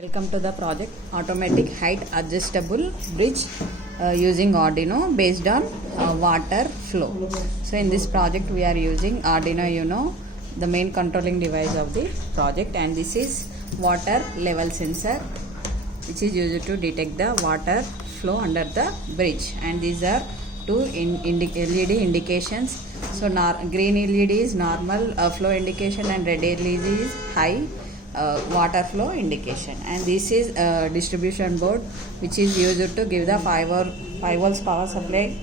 Welcome to the project automatic height adjustable bridge using Arduino based on water flow. So in this project we are using Arduino Uno, the main controlling device of the project, and this is water level sensor which is used to detect the water flow under the bridge, and these are two LED indications. So green LED is normal flow indication and red LED is high water flow indication, and this is a distribution board which is used to give the 5 volts power supply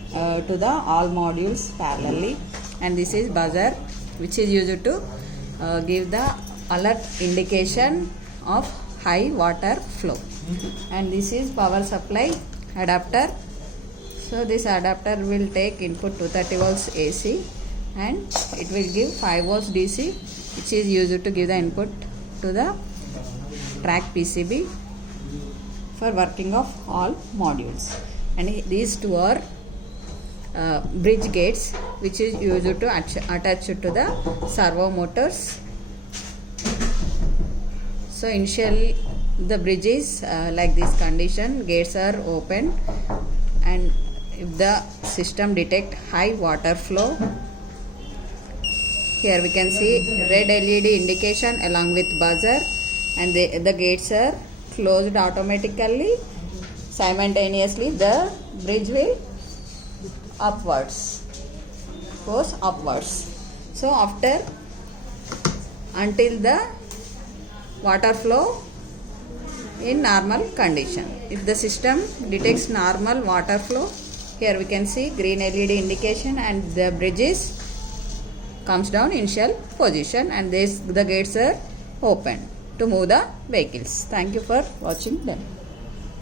to the all modules parallelly, and this is buzzer which is used to give the alert indication of high water flow, and this is power supply adapter. So this adapter will take input 230 volts AC and it will give 5 volts DC which is used to give the input to the track PCB for working of all modules. And these two are bridge gates which is used to attach to the servo motors. So initially the bridge is like this condition, gates are open, and if the system detect high water flow, here we can see red LED indication along with buzzer, and the gates are closed automatically. Simultaneously the bridge will goes upwards. So until the water flow in normal condition. If the system detects normal water flow, here we can see green LED indication and the bridges comes down initial position, and the gates are open to move the vehicles. Thank you for watching them.